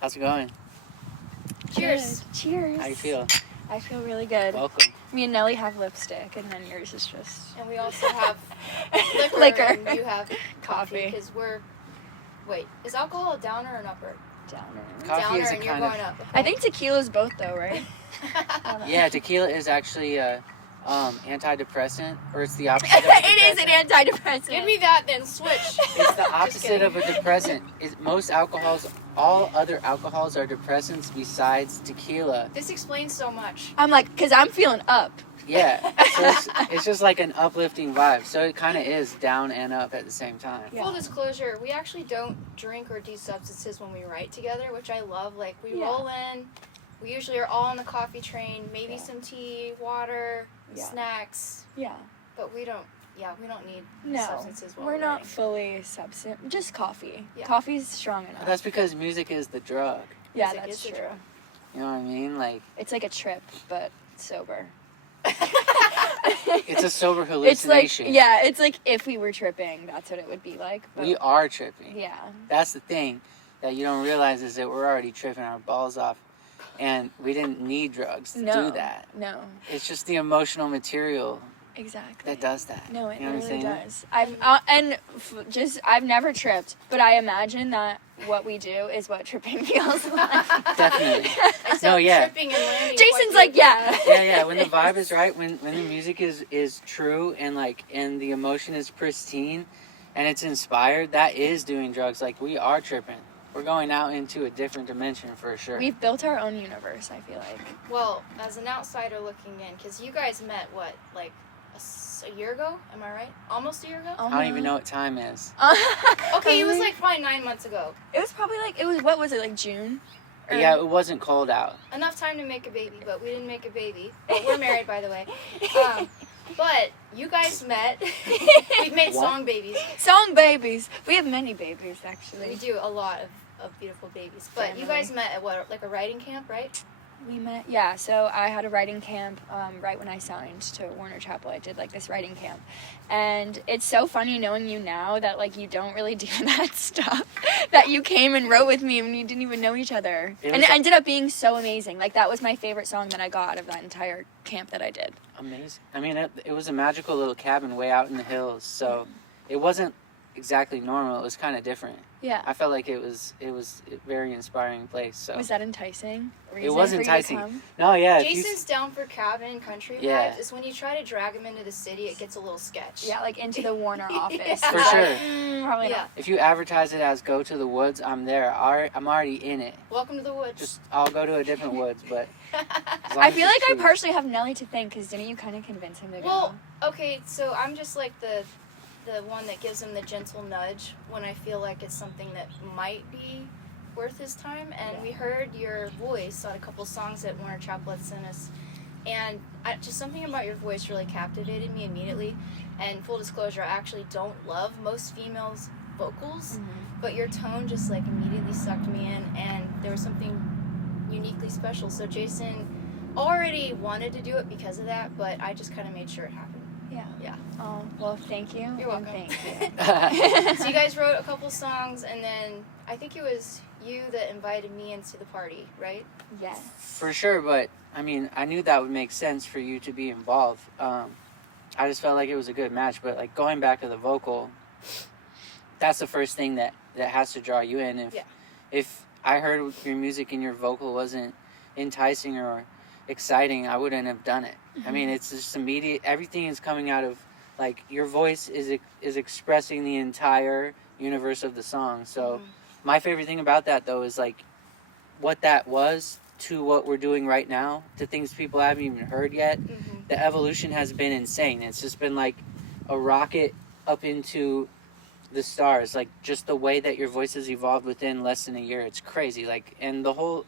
How's it going? Cheers. Good. Cheers. How you feel? I feel really good. Welcome. Me and Nelly have lipstick, and then yours is just And we also have liquor, Liquor. and you have Coffee. Because wait, is alcohol a downer or an upper? downer. Coffee Downer, is a and you're kind of- going up. I think tequila's both though, right? Yeah, tequila is actually a antidepressant, or it's the opposite of a It is an depressant. antidepressant. Give me that, then switch. It's the opposite kidding. of a depressant. All other alcohols are depressants besides tequila. This explains so much. I'm like, because I'm feeling up. Yeah, so it's just like an uplifting vibe. So it kind of is down and up at the same time. Yeah. Full disclosure, we actually don't drink or do substances when we write together, which I love. Like, we Yeah. roll in. We usually are all on the coffee train, maybe Yeah. some tea, water, Yeah. snacks. Yeah. But we don't need No, substances while we're not writing. fully substance. Just coffee. Yeah. Coffee's strong enough. But that's because music is the drug. yeah, music that's is the true. drug. You know what I mean? Like, It's like a trip, but sober. it's a sober It's like, hallucination. yeah, it's like if we were tripping, that's what it would be like. But We are tripping. yeah. That's the thing that you don't realize is that we're already tripping our balls off. And we didn't need drugs to No. do that. No. It's just the emotional material Exactly. that does that. No, it You know what I'm really saying? does. I've never tripped, but I imagine that what we do is what tripping feels like. Definitely. Except No, yeah. tripping and landing Jason's quite like, quickly. yeah. Yeah. When the vibe is right, when the music is true and the emotion is pristine and it's inspired, that is doing drugs. Like, we are tripping. We're going out into a different dimension for sure. We've built our own universe, I feel like. Well, as an outsider looking in, because you guys met, what, like a year ago? Am I right? Almost a year ago? I don't even know what time is. Okay, it was like probably 9 months ago. It was probably like, what was it, like June? Or- Yeah, it wasn't cold out. Enough time to make a baby, but we didn't make a baby. But we're married, by the way. But you guys met. We've made What? song babies. Song babies. We have many babies, actually. We do a lot of beautiful babies. But you guys met at what, like a writing camp, right? We met, yeah, so I had a writing camp right when I signed to Warner Chapel. I did like this writing camp, and it's so funny knowing you now that like you don't really do that stuff, that you came and wrote with me and you didn't even know each other, and it ended up being so amazing. Like, that was my favorite song that I got out of that entire camp that I did. Amazing. I mean, it was a magical little cabin way out in the hills, so it wasn't exactly normal. It was kind of different. Yeah. I felt like it was a very inspiring place. So Was that enticing? it was Reason for you to enticing. come? No, yeah. if you- Jason's down for cabin country Yeah. vibes. Is when you try to drag him into the city, it gets a little sketch. Yeah, like into the Warner office. Yeah. For Like, sure. Probably Yeah. not. If you advertise it as go to the woods, I'm there. I'm already in it. Welcome to the woods. I'll go to a different woods, but as long I as feel it's like I true. partially have Nelly to thank, because didn't you kind of convince him to go? Well, okay, so I'm just like the one that gives him the gentle nudge when I feel like it's something that might be worth his time. And Yeah. we heard your voice on a couple songs that Warner Chapel had sent us, and just something about your voice really captivated me immediately. And full disclosure, I actually don't love most females' vocals, but your tone just like immediately sucked me in, and there was something uniquely special. So Jason already wanted to do it because of that, but I just kind of made sure it happened. Yeah. Yeah. Oh, well, thank you. You're welcome. And thank you. So you guys wrote a couple songs, and then I think it was you that invited me into the party, right? Yes. For sure, but I mean, I knew that would make sense for you to be involved. I just felt like it was a good match, but like going back to the vocal, that's the first thing that has to draw you in. If I heard your music and your vocal wasn't enticing or exciting, I wouldn't have done it. I mean, it's just immediate. Everything is coming out of, like, your voice is expressing the entire universe of the song. So my favorite thing about that, though, is like what that was to what we're doing right now, to things people haven't even heard yet. The evolution has been insane. It's just been like a rocket up into the stars. Like, just the way that your voice has evolved within less than a year, it's crazy. Like, and the whole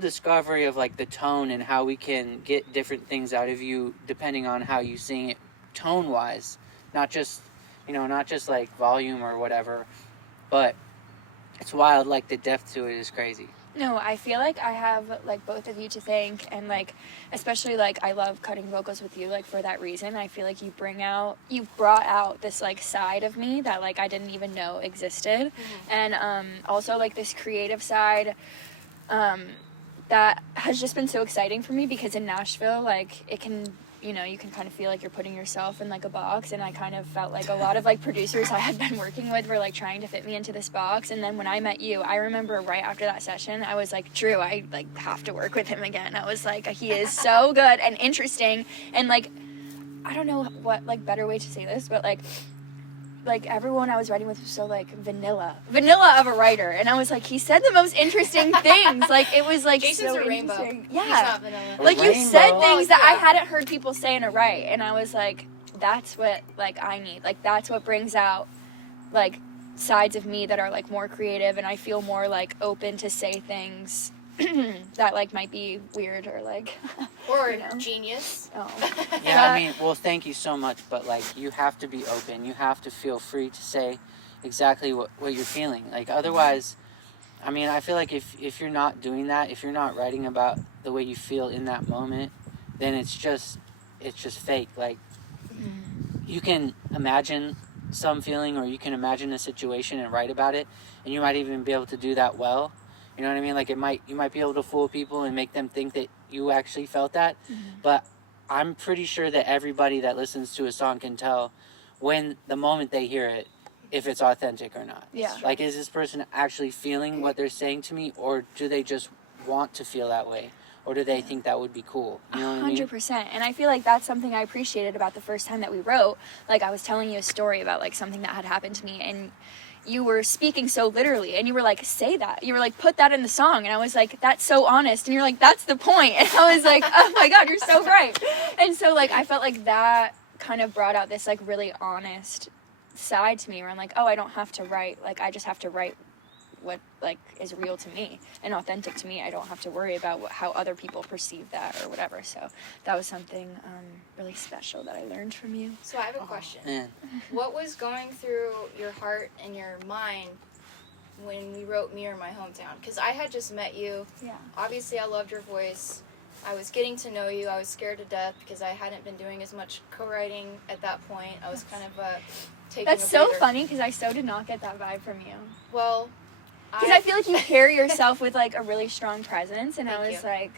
discovery of like the tone and how we can get different things out of you depending on how you sing it tone wise, not just like volume or whatever, but it's wild. Like, the depth to it is crazy. No, I feel like I have, like, both of you to thank, and, like, especially, like, I love cutting vocals with you, like, for that reason. I feel like you've brought out this, like, side of me that, like, I didn't even know existed, and also, like, this creative side that has just been so exciting for me, because in Nashville, like, it can, you know, you can kind of feel like you're putting yourself in like a box, and I kind of felt like a lot of like producers I had been working with were like trying to fit me into this box. And then when I met you, I remember right after that session, I was like, Drew, I like have to work with him again. I was like, he is so good and interesting, and like, I don't know what like better way to say this, but like everyone I was writing with was so like vanilla of a writer, and I was like, he said the most interesting things. Like, it was like Jason's so a rainbow. interesting. He's Yeah, not vanilla. like you Rainbow. said things that I Yeah. hadn't heard people say in a write, and I was like, that's what like I need. Like, that's what brings out like sides of me that are like more creative, and I feel more like open to say things that like might be weird or like Or you know. genius. Oh. Yeah, I mean, well, thank you so much, but like, you have to be open. You have to feel free to say exactly what you're feeling. Like, otherwise, I mean, I feel like if you're not doing that, if you're not writing about the way you feel in that moment, then it's just fake. Like, you can imagine some feeling, or you can imagine a situation and write about it, and you might even be able to do that well. You know what I mean? Like, you might be able to fool people and make them think that you actually felt that. But I'm pretty sure that everybody that listens to a song can tell when the moment they hear it, if it's authentic or not. Yeah. Like, is this person actually feeling what they're saying to me, or do they just want to feel that way? Or do they think that would be cool? You know what I mean? 100%. And I feel like that's something I appreciated about the first time that we wrote. Like, I was telling you a story about like something that had happened to me, and you were speaking so literally, and you were like, say that. You were like, put that in the song. And I was like, that's so honest. And you're like, that's the point. And I was like, oh my God, you're so right. And so like, I felt like that kind of brought out this like really honest side to me, where I'm like, oh, I don't have to write. Like, I just have to write what like is real to me and authentic to me. I don't have to worry about how other people perceive that or whatever. So that was something really special that I learned from you. So I have a question. Man. What was going through your heart and your mind when we wrote Mirror My Hometown? Because I had just met you. Yeah. Obviously, I loved your voice. I was getting to know you. I was scared to death because I hadn't been doing as much co-writing at that point. I was kind of taking That's a so breather. funny, because I so did not get that vibe from you. Well, Because I feel like you carry yourself with like a really strong presence, and I Thank was you. like,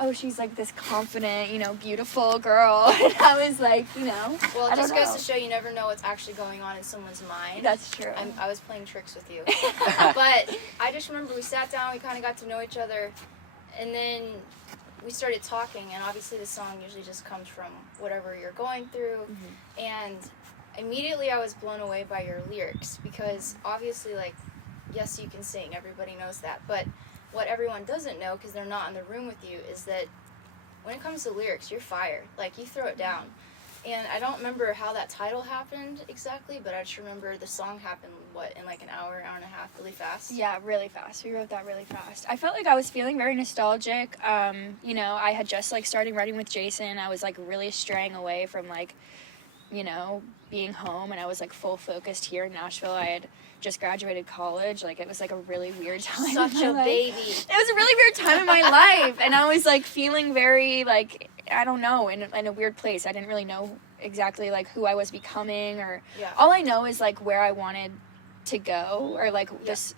oh, she's like this confident, you know, beautiful girl. And I was like, you know, well, I it just don't goes know. to show you never know what's actually going on in someone's mind. That's true. I was playing tricks with you. But I just remember we sat down, we kind of got to know each other, and then we started talking, and obviously the song usually just comes from whatever you're going through, and immediately I was blown away by your lyrics, because obviously, like, yes, you can sing, everybody knows that, but what everyone doesn't know, because they're not in the room with you, is that when it comes to lyrics, you're fire. Like, you throw it down. And I don't remember how that title happened exactly, but I just remember the song happened, in like an hour and a half, really fast? Yeah, really fast. We wrote that really fast. I felt like I was feeling very nostalgic. You know, I had just like started writing with Jason. I was like really straying away from like, you know, being home, and I was like full focused here in Nashville. I had just graduated college. Like, it was like a really weird time. Such in my a life. baby. It was a really weird time in my life, and I was like feeling very like, I don't know, in a weird place. I didn't really know exactly like who I was becoming, or Yeah. all I know is like where I wanted to go, or like this.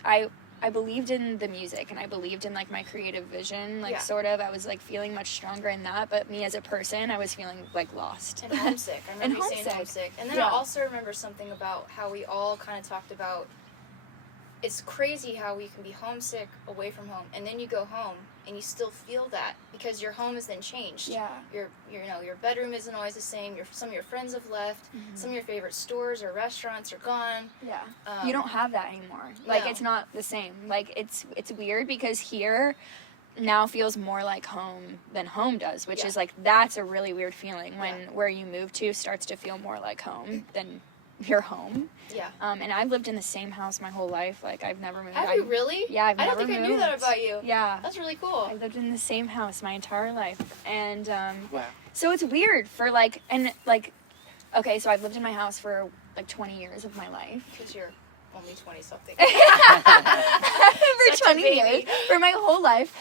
I believed in the music, and I believed in like my creative vision, like Yeah. sort of. I was like feeling much stronger in that, but me as a person, I was feeling like lost And homesick. I remember you saying homesick. And then I Yeah. also remember something about how we all kind of talked about, it's crazy how we can be homesick away from home, and then you go home and you still feel that, because your home has then changed. Yeah. Your bedroom isn't always the same. Some of your friends have left. Some of your favorite stores or restaurants are gone. Yeah. Um, You don't have that anymore. Like, no. it's not the same. Like, it's weird, because here now feels more like home than home does, which Yeah. is like, that's a really weird feeling when where you move to starts to feel more like home than your home. Yeah. And I've lived in the same house my whole life. Like, I've never moved. Have you really? Yeah, I've I don't never think I knew that moved. about you. Yeah. That's really cool. I lived in the same house my entire life. And Wow. so it's weird for like, and like, okay, so I've lived in my house for like 20 years of my life. Because you're only 20-something. For Such a 20 baby. years, for my whole life.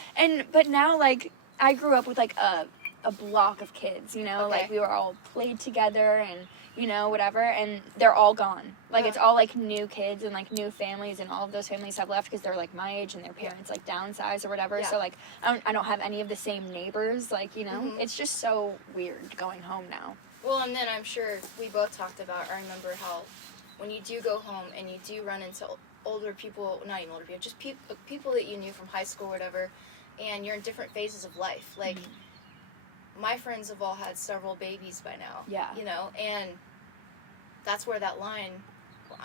But now, like, I grew up with like a block of kids, you know, Okay. like we were all played together, and you know, whatever, and they're all gone. Like, Yeah. it's all, like, new kids and, like, new families, and all of those families have left because they're, like, my age and their parents, like, downsized or whatever. Yeah. So, like, I don't have any of the same neighbors, like, you know? Mhm. It's just so weird going home now. Well, and then I'm sure we both talked about, I remember how when you do go home and you do run into older people, not even older people, just people that you knew from high school or whatever, and you're in different phases of life. Like, my friends have all had several babies by now. Yeah. You know, and that's where that line,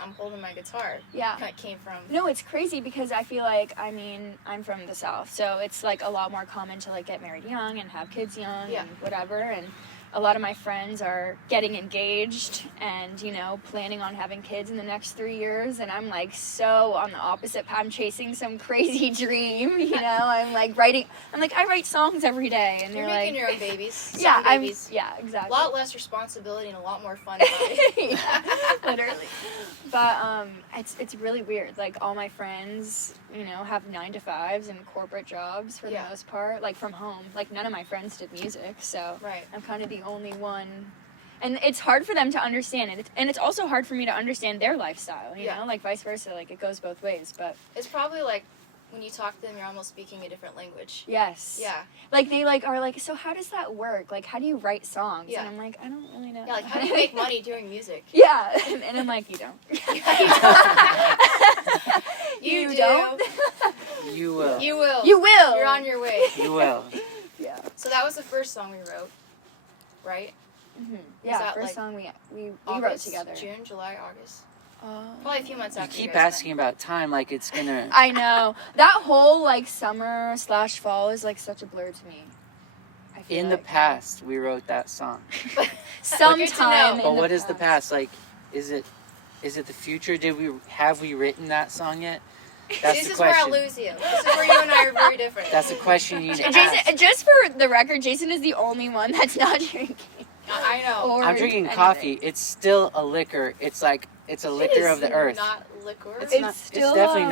I'm holding my guitar, Yeah. came from. No, it's crazy because I feel like, I mean, I'm from the South, so it's, like, a lot more common to, like, get married young and have kids young Yeah. and whatever, and a lot of my friends are getting engaged and, you know, planning on having kids in the next 3 years, and I'm, like, so on the opposite path. I'm chasing some crazy dream, you know? I'm, like, I write songs every day, and You're they're making like... your own babies. Yeah, some babies. yeah, A exactly. lot less responsibility and a lot more fun about it. Yeah, literally. But it's really weird. Like, all my friends, you know, have 9-to-5s and corporate jobs for the Yeah. most part, like, from home. Like, none of my friends did music, so Right. I'm kind of the only one. And it's hard for them to understand it. And it's also hard for me to understand their lifestyle, you Yeah. know? Like, vice versa. Like, it goes both ways, but... It's probably like when you talk to them, you're almost speaking a different language. Yes. Yeah. Like, they, like, are like, so how does that work? Like, how do you write songs? Yeah. And I'm like, I don't really know. Yeah, like, how do you make money doing music? Yeah. And I'm like, you don't. You do. don't? You will. You will. You will. You're on your way. You will. Yeah. So that was the first song we wrote, right? Mm-hmm. Yeah, that, first like, song we wrote August, together. June, July, August. Oh. Probably a few months You after keep guys met. asking about time like it's gonna. I know. That whole, like, summer/fall is, like, such a blur to me. I feel In the like. past, we wrote that song. Sometime. But in what is the past? Like, is it the future? Have we written that song yet? That's This the is where I question. lose you. This is where you and I are very different. That's a question you need to ask. Jason, just for the record, Jason is the only one that's not drinking. I know. Or I'm drinking anything. coffee. It's still a liquor. It's a liquor of the earth. Not liquor. It's It's not. still, It's definitely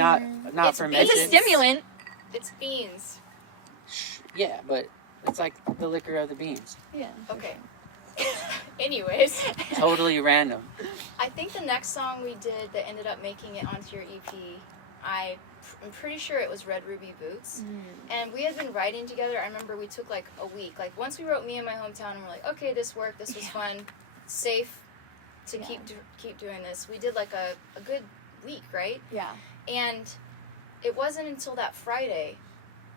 not it's fermented. It's a stimulant. It's beans. Yeah, but it's like the liquor of the beans. Yeah. Okay. Anyways, Totally random. I think the next song we did that ended up making it onto your EP, I'm pretty sure it was Red Ruby Boots. And we had been writing together. I remember we took like a week. Like once we wrote Me in My Hometown, and we're like, okay, this worked. This was fun, safe to Yeah. keep doing this. We did like a good week, right? Yeah. And it wasn't until that Friday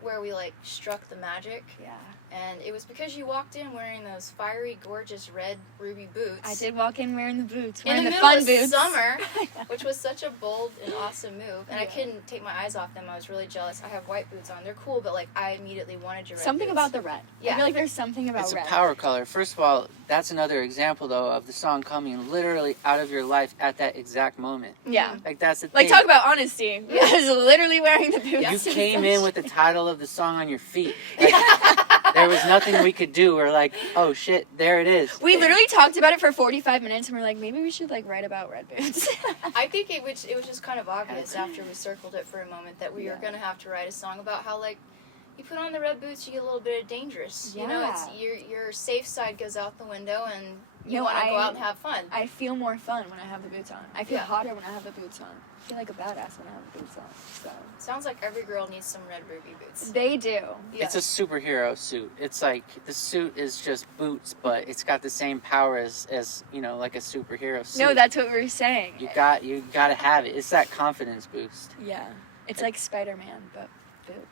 where we like struck the magic. Yeah. And it was because you walked in wearing those fiery, gorgeous red ruby boots. I did walk in wearing the boots, In wearing the the, middle fun of boots. summer, which was such a bold and awesome move. And I Yeah. couldn't take my eyes off them. I was really jealous. I have white boots on. They're cool, but like I immediately wanted your red Something boots. about the red. Yeah. I feel like there's something about It's a red. power color. First of all, that's another example though of the song coming literally out of your life at that exact moment. Yeah. Like that's the Like, thing. talk about honesty. Yeah. I was literally wearing the boots. You came in with the title of the song on your feet. Like, there was nothing we could do. We're like, oh shit, there it is. We literally talked about it for 45 minutes, and we're like, maybe we should, like, write about red boots. I think it was just kind of obvious after we circled it for a moment that we were Yeah. going to have to write a song about how, like, you put on the red boots, you get a little bit of dangerous. You know, it's your safe side goes out the window, and you No, want to go I- out and have fun. I feel more fun when I have the boots on. I feel Yeah. hotter when I have the boots on. I feel like a badass when I have the boots on. So Sounds like every girl needs some red ruby boots. they do. Yeah. It's a superhero suit. It's like the suit is just boots, but it's got the same power as you know, like a superhero suit. No, that's what we were saying. you got to have it. It's that confidence boost. Yeah. It's like Spider-Man, but boot.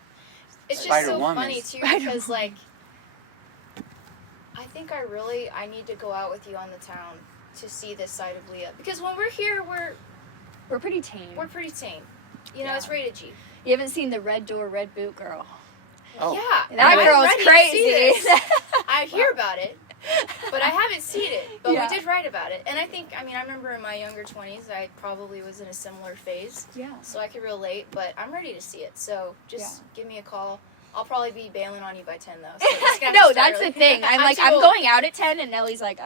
It's just so Spider-Woman. funny too because like I think I need to go out with you on the town to see this side of Leah because when we're here We're pretty tame. we're pretty tame. You know, Yeah. it's rated G. You haven't seen the red door, red boot girl. Oh. Yeah, That I'm girl's ready to see crazy. this. I hear about it, but I haven't seen it. But Yeah. we did write about it, and I remember in my younger 20s, I probably was in a similar phase, Yeah. so I could relate. But I'm ready to see it. So just give me a call. I'll probably be bailing on you by 10 though. So we're just gonna have No, to start that's early. the thing. I'm like, too I'm old. going out at 10, and Nellie's like,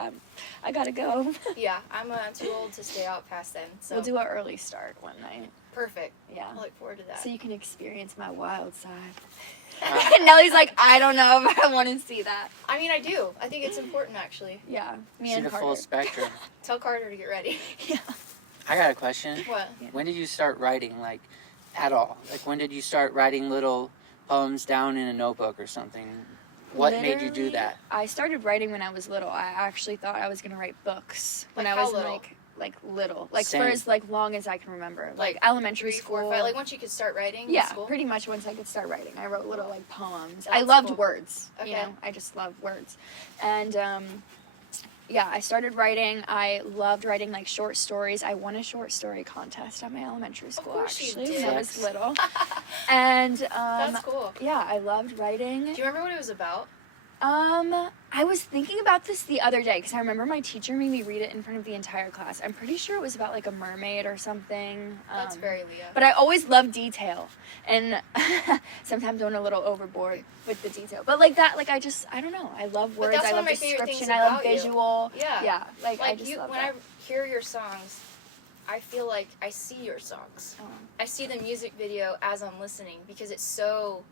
I gotta go. Yeah, I'm too old to stay out past then. So We'll do an early start one night. Perfect. Yeah. I look forward to that. So you can experience my wild side. And Nellie's like, I don't know if I want to see that. I mean, I do. I think it's important, actually. Yeah. Me See and the Carter. full spectrum. Tell Carter to get ready. Yeah. I got a question. What? When did you start writing, like, at all? Like, when did you start writing little poems down in a notebook or something? What made you do that? I started writing when I was little. I actually thought I was going to write books when Like I was how little? like little. Like Same. for as like long as I can remember. Like elementary 3, school. 4, 5. Like once you could start writing in Yeah, school? pretty much once I could start writing. I wrote little like poems. That's I loved cool. words. Okay. You know, I just love words. And yeah, I started writing. I loved writing like short stories. I won a short story contest at my elementary school course you actually did. when I was little. And That's cool. yeah, I loved writing. Do you remember what it was about? I was thinking about this the other day because I remember my teacher made me read it in front of the entire class. I'm pretty sure it was about like a mermaid or something. That's very Leah. But I always love detail, and sometimes I went a little overboard with the detail. But like that, like I don't know. I love words. that's I one love of my favorite description. things I love about you. visual. Yeah. Yeah. Like I Like just you, love when that. I hear your songs, I feel like I see your songs. Oh. I see the music video as I'm listening because it's so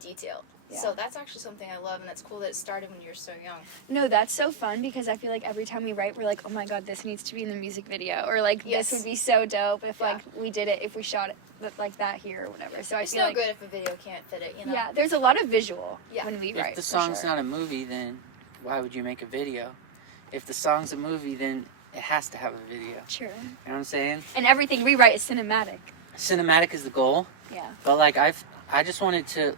detailed. Yeah. So that's actually something I love, and that's cool that it started when you were so young. No, that's so fun because I feel like every time we write, we're like, oh my god, this needs to be in the music video, or like Yes. this would be so dope if Yeah. like we did it, if we shot it like that here or whatever. So I It's feel no like good if a video can't fit it, you know? yeah, there's a lot of visual Yeah. when we write. If the for song's sure. not a movie, then why would you make a video? If the song's a movie, then it has to have a video. True. You know what I'm saying? And everything we write is cinematic. Cinematic is the goal. Yeah. But like I just wanted to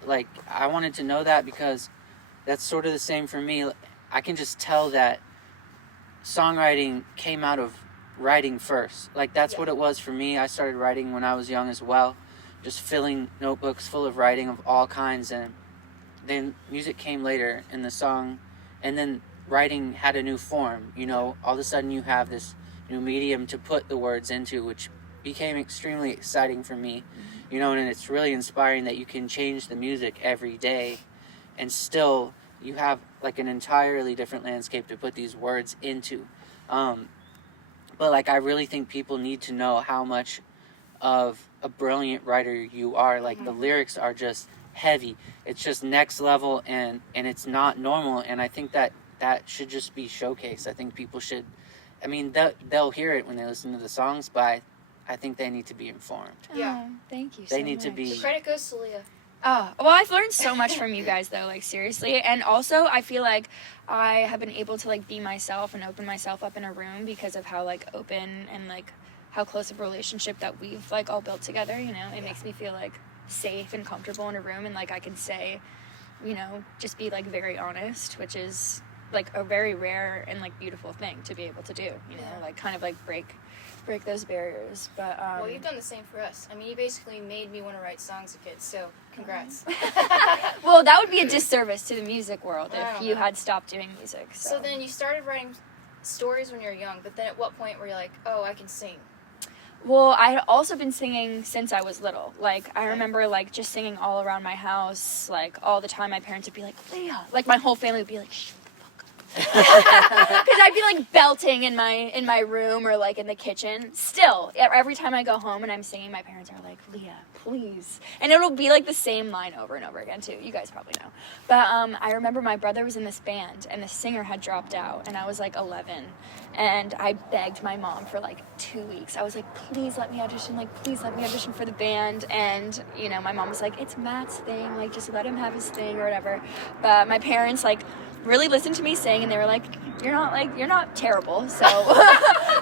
I wanted to know that because that's sort of the same for me. I can just tell that songwriting came out of writing first. Like that's what it was for me. I started writing when I was young as well, just filling notebooks full of writing of all kinds, and then music came later in the song, and then writing had a new form. You know, all of a sudden you have this new medium to put the words into, which became extremely exciting for me. You know, and it's really inspiring that you can change the music every day and still you have like an entirely different landscape to put these words into. But like I really think people need to know how much of a brilliant writer you are. Like the lyrics are just heavy. It's just next level, and it's not normal, and I think that should just be showcased. I think people should, I mean, they'll hear it when they listen to the songs, but I think they need to be informed. Yeah. Oh, thank you. They so need to much. be- The credit goes to Leah. Oh, well, I've learned so much from you guys, though, like, seriously. And also, I feel like I have been able to, like, be myself and open myself up in a room because of how, like, open and, like, how close of a relationship that we've, like, all built together, you know? It makes me feel, like, safe and comfortable in a room, and, like, I can say, you know, just be, like, very honest, which is, like, a very rare and, like, beautiful thing to be able to do, you know? Like, kind of, like, break those barriers. But Well, you've done the same for us. I mean, you basically made me want to write songs as a kid, so congrats. well, that would be a disservice to the music world I if don't you know. had stopped doing music. So then you started writing stories when you were young, but then at what point were you like, oh, I can sing? Well, I had also been singing since I was little. Like, I remember, like, just singing all around my house, like, all the time. My parents would be like, Leah. Like, my whole family would be like, shh. Because I'd be like belting in my room or like in the kitchen. Still, every time I go home and I'm singing, my parents are like, Leah, please. And it'll be like the same line over and over again too. You guys probably know. But I remember my brother was in this band and the singer had dropped out, and I was like 11, and I begged my mom for like 2 weeks. I was like, please let me audition. Like, please let me audition for the band. And you know, my mom was like, it's Matt's thing. Like, just let him have his thing or whatever. But my parents like really listened to me sing, and they were like, you're not terrible, so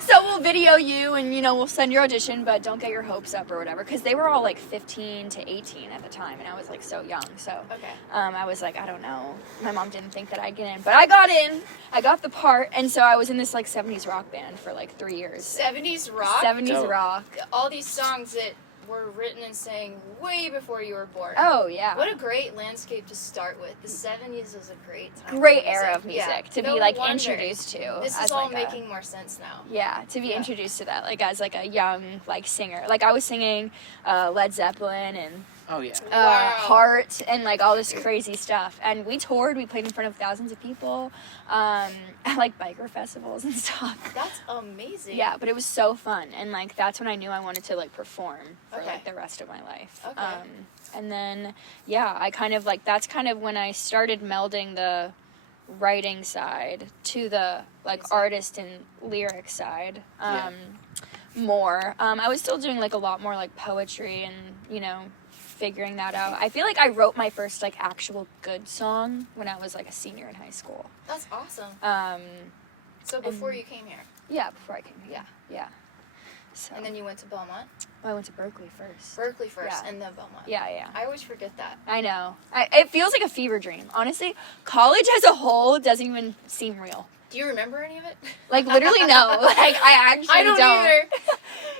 so we'll video you, and you know, we'll send your audition, but don't get your hopes up or whatever, because they were all like 15 to 18 at the time, and I was like so young. So Okay. I was like, I don't know, my mom didn't think that I'd get in, but I got in. I got the part, and so I was in this like 70s rock band for like 3 years. 70s rock? 70s Dope. rock. All these songs that were written and sang way before you were born. Oh yeah. What a great landscape to start with. The 70s was a great time. Great for era of Yeah. music to No be like wonder. introduced to. This as, is all like, making more sense now. Yeah, to be Yeah. introduced to that, like, as, like, a young, like, singer. Like, I was singing Led Zeppelin and Oh yeah. Wow. Heart, and like all this crazy stuff. And we toured. We played in front of thousands of people at like biker festivals and stuff. That's amazing. Yeah, but it was so fun, and like that's when I knew I wanted to like perform for Okay. like the rest of my life. Okay. And then yeah, I kind of like that's kind of when I started melding the writing side to the like Music. artist and lyric side Yeah. more. I was still doing like a lot more like poetry and figuring that out. I feel like I wrote my first like actual good song when I was like a senior in high school. That's awesome. Um, So before and- you came here, yeah, before I came here. Yeah. So and then you went to Belmont, I went to Berkeley first. Berkeley first, Yeah. and then Belmont. Yeah. I always forget that. I know. It feels like a fever dream. Honestly, college as a whole doesn't even seem real. Do you remember any of it? Like literally no. Like I actually I don't either.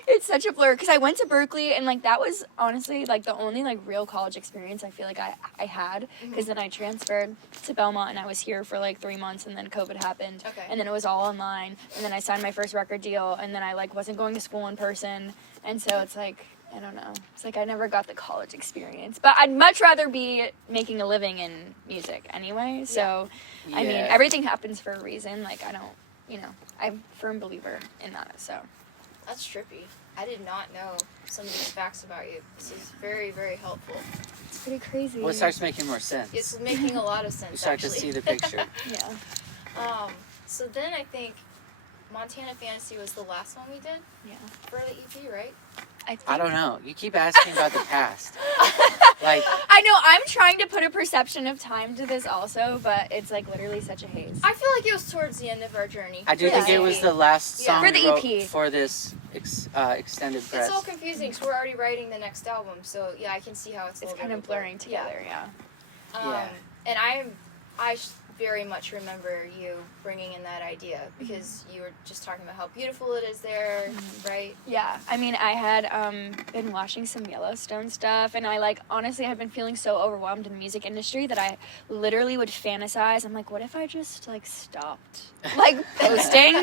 It's such a blur because I went to Berkeley and like that was honestly like the only like real college experience I feel like I had because then I transferred to Belmont and I was here for like 3 months and then COVID happened. Okay. And then it was all online and then I signed my first record deal and then I like wasn't going to school in person and so it's like I don't know. It's like I never got the college experience. But I'd much rather be making a living in music anyway. So I mean Yeah. everything happens for a reason. Like I don't I'm a firm believer in that. So That's trippy. I did not know some of these facts about you. This is very, very helpful. it's pretty crazy. Well, it starts making more sense. It's making a lot of You sense, start actually. to see the picture. Yeah. So then I think Montana Fantasy was the last one we did Yeah. for the EP, right? I don't know. You keep asking about the past. Like, I know I'm trying to put a perception of time to this also, but it's like literally such a haze. I feel like it was towards the end of our journey. I do Yeah. think it was the last Yeah. song For the we wrote EP. for this extended press. It's all confusing because we're already writing the next album, so yeah, I can see how it's a It's little kind bit of blurring together, yeah. Yeah. And I very much remember you bringing in that idea because you were just talking about how beautiful it is there, right? Yeah, I mean, I had been watching some Yellowstone stuff, and I like honestly have been feeling so overwhelmed in the music industry that I literally would fantasize. I'm like, what if I just like stopped like posting,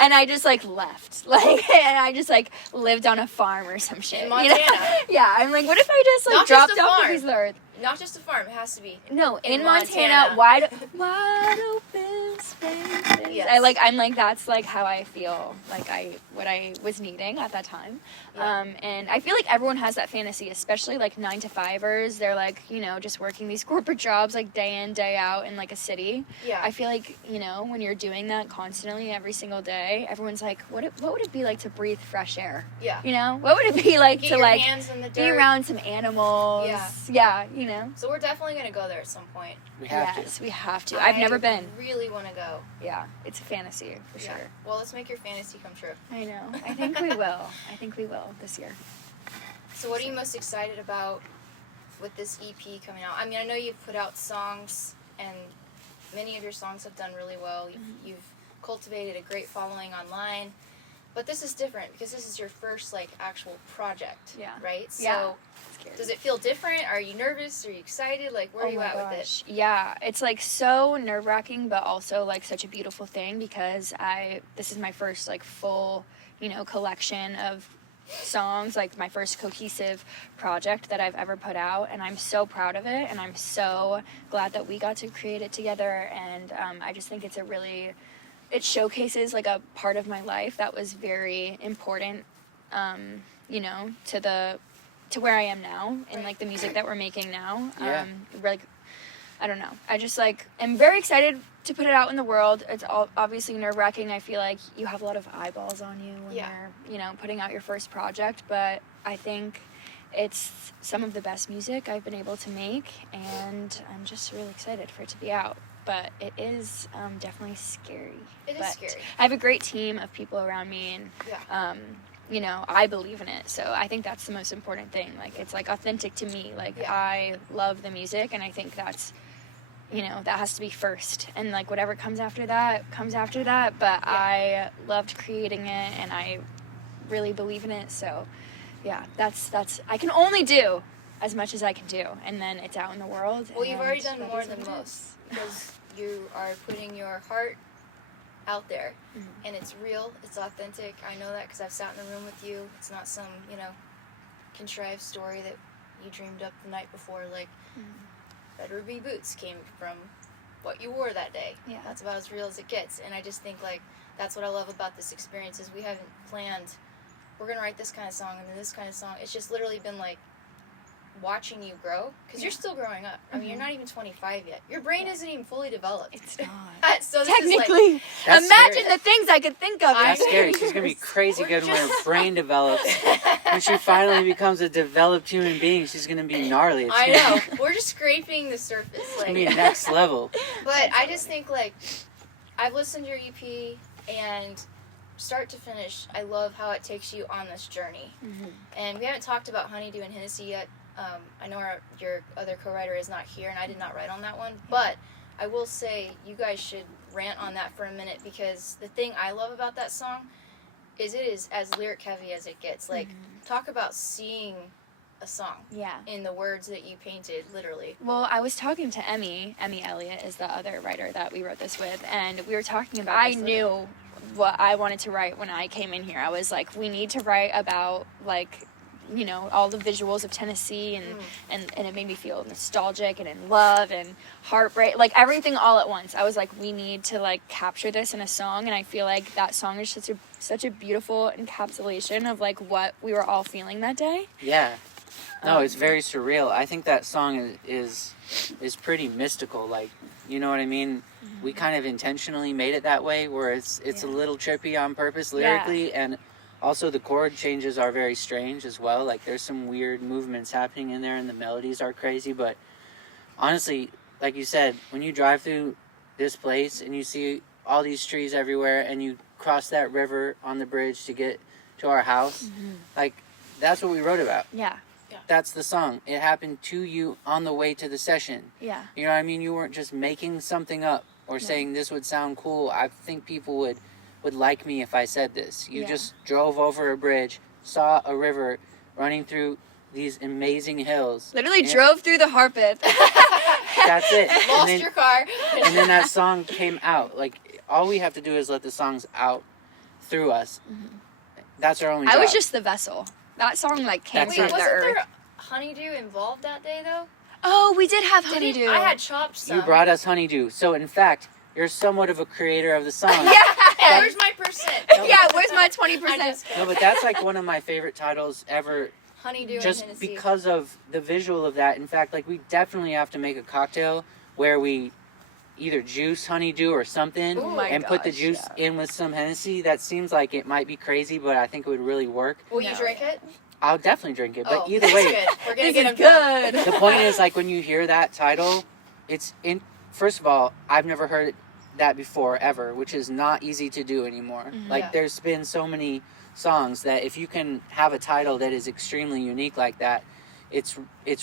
and I just like left, like, and I just like lived on a farm or some shit. In you know? Montana. Yeah, I'm like, what if I just like Not just dropped a off the farm. face of the earth? Not just a farm, it has to be. No, In in Montana, Montana. wide open spaces. Yes. I'm like that's like how I feel, like what I was needing at that time. Yeah. And I feel like everyone has that fantasy, especially like 9-to-5ers. They're like, just working these corporate jobs like day in, day out in like a city. Yeah. I feel like, when you're doing that constantly every single day, everyone's like, what would it be like to breathe fresh air? Yeah. What would it be like Get to your like hands in the be dirt. around some animals? Yeah. Yeah, So we're definitely gonna go there at some point. We have yes, we have to. I've never been. Really want to go. Yeah, it's a fantasy for Yeah. sure. Well, let's make your fantasy come true. I know. I think we will. I think we will this year. So, what are you most excited about with this EP coming out? I mean, I know you've put out songs, and many of your songs have done really well. You've cultivated a great following online, but this is different because this is your first like actual project. Yeah. Right. So, Yeah. Scary. does it feel different? Are you nervous? Are you excited? Like, where are you at with it? Yeah, it's like so nerve-wracking, but also like such a beautiful thing because this is my first like full, collection of songs, like my first cohesive project that I've ever put out, and I'm so proud of it, and I'm so glad that we got to create it together, and I just think it showcases like a part of my life that was very important, to where I am now and like the music that we're making now. Yeah. Like, I don't know. I just like am very excited to put it out in the world. It's obviously nerve-wracking. I feel like you have a lot of eyeballs on you when you're, putting out your first project, but I think it's some of the best music I've been able to make, and I'm just really excited for it to be out. But it is definitely scary. It is But scary. I have a great team of people around me, and I believe in it. So I think that's the most important thing. Like, it's like authentic to me. Like, I love the music, and I think that's, that has to be first. And like whatever comes after that. But I loved creating it, and I really believe in it. So yeah, that's I can only do as much as I can do, and then it's out in the world. Well, you've and already done that more is what than it most is. because you are putting your heart out there, and it's real, it's authentic. I know that because I've sat in the room with you. It's not some, contrived story that you dreamed up the night before, like, red ruby boots came from what you wore that day. Yeah. That's about as real as it gets. And I just think, like, that's what I love about this experience is we haven't planned, we're going to write this kind of song and then this kind of song. It's just literally been, like, watching you grow, because you're still growing up. I mean, you're not even 25 yet. Your brain isn't even fully developed. It's not. So this Technically. is like, That's Imagine scary. the things I could think of. That's in scary. years. She's going to be crazy We're good when her just- brain develops. When she finally becomes a developed human being, she's going to be gnarly. It's I gonna know. be- We're just scraping the surface. It's Like, going to be next level. but I just think, like, I've listened to your EP, and start to finish, I love how it takes you on this journey. And we haven't talked about Honeydew and Hennessy yet. I know your other co-writer is not here, and I did not write on that one, but I will say you guys should rant on that for a minute, because the thing I love about that song is it is as lyric heavy as it gets. Like, talk about seeing a song Yeah. in the words that you painted, literally. Well, I was talking to Emmy Elliott is the other writer that we wrote this with, and we were talking about I knew what I wanted to write when I came in here. I was like, we need to write about, like, you know, all the visuals of Tennessee, and it made me feel nostalgic and in love and heartbreak, like everything all at once. I was like, we need to, like, capture this in a song, and I feel like that song is such a beautiful encapsulation of, like, what we were all feeling that day. Yeah. No, it's very surreal. I think that song is pretty mystical. Like, you know what I mean? We kind of intentionally made it that way, where it's a little trippy on purpose lyrically, and also the chord changes are very strange as well. Like, there's some weird movements happening in there, and the melodies are crazy. But honestly, like you said, when you drive through this place and you see all these trees everywhere, and you cross that river on the bridge to get to our house, like, that's what we wrote about. Yeah. That's the song. It happened to you on the way to the session. Yeah. You know what I mean? You weren't just making something up or saying this would sound cool. I think people would like me if I said this. You just drove over a bridge, saw a river running through these amazing hills. Literally drove through the Harpeth. That's it. Lost your car. And then that song came out. Like, all we have to do is let the songs out through us. That's our only job. I was just the vessel. That song, like, came That's from it. the Wasn't earth. there honeydew involved that day, though? Oh, we did have honeydew. I had chopped some. You brought us honeydew. So, in fact, you're somewhat of a creator of the song. Yeah. Where's my percent? Yeah, where's my 20%? No, but that's like one of my favorite titles ever, Honeydew just and Hennessy. because of the visual of that. In fact, like, we definitely have to make a cocktail where we either juice honeydew or something Oh my and put the gosh, juice in with some Hennessy. That seems like it might be crazy, but I think it would really work. Will you No. drink it? I'll definitely drink it, but Oh, either that's way, good. We're gonna This get is him drunk. good. the point is, like, when you hear that title, it's in. First of all, I've never heard that before ever, which is not easy to do anymore. Like, Yeah. there's been so many songs that if you can have a title that is extremely unique like that, it's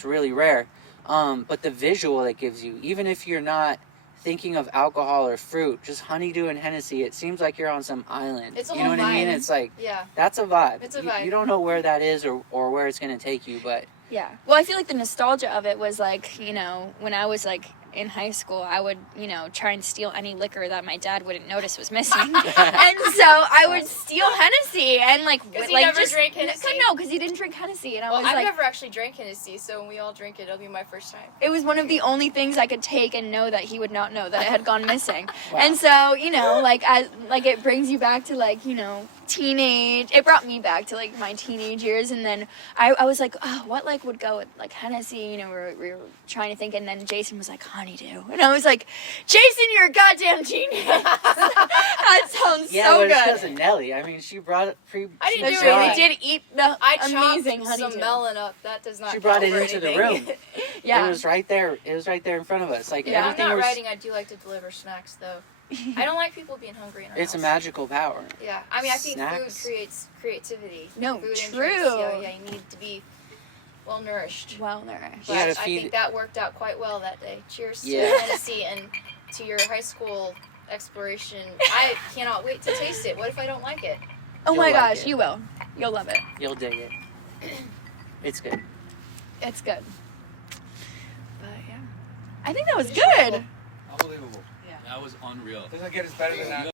really rare. But the visual it gives you, even if you're not thinking of alcohol or fruit, just honeydew and Hennessy, it seems like you're on some island. It's a You know whole what I mean? vibe. It's like, Yeah. that's a vibe. It's a You- vibe. You don't know where that is or where it's going to take you, but Yeah. Well, I feel like the nostalgia of it was, like, you know, when I was, like, in high school, I would, you know, try and steal any liquor that my dad wouldn't notice was missing. And so I would steal Hennessy and, like, Because he like never just drank Hennessy? No, because he didn't drink Hennessy, and I Well, was I've like, never actually drank Hennessy, so when we all drink it, it'll be my first time. it was one of the only things I could take and know that he would not know that it had gone missing. Wow. And so, you know, like, it brings you back to, like, you know, it brought me back to, like, my teenage years, and then I was like, oh, what, like, would go with, like, Hennessy, you know, we were trying to think, and then Jason was like, honeydew, and I was like, Jason, you're a goddamn genius. That sounds yeah, so but it's good. because of Nelly. I mean, she brought it I didn't That's do true. anything. We did eat the I amazing chopped honeydew. some melon up. That does not She brought count it for into the anything. room. Yeah. It was right there. It was right there in front of us. Like, Yeah, I'm everything not was. writing. I do like to deliver snacks, though. I don't like people being hungry in our It's a house. magical power. Yeah, I mean, I think Snacks. food creates creativity. No, food and true. drinks, yeah, you need to be well nourished. Well nourished. You gotta But I feed- think that worked out quite well that day. Cheers Yeah. to Hennessy and to your high school exploration. I cannot wait to taste it. What if I don't like it? Oh You'll my like gosh, it. you will. You'll love it. You'll dig it. It's good. It's good. But yeah. I think that was It's good. incredible. Unbelievable. That was unreal. Doesn't get us better than You that.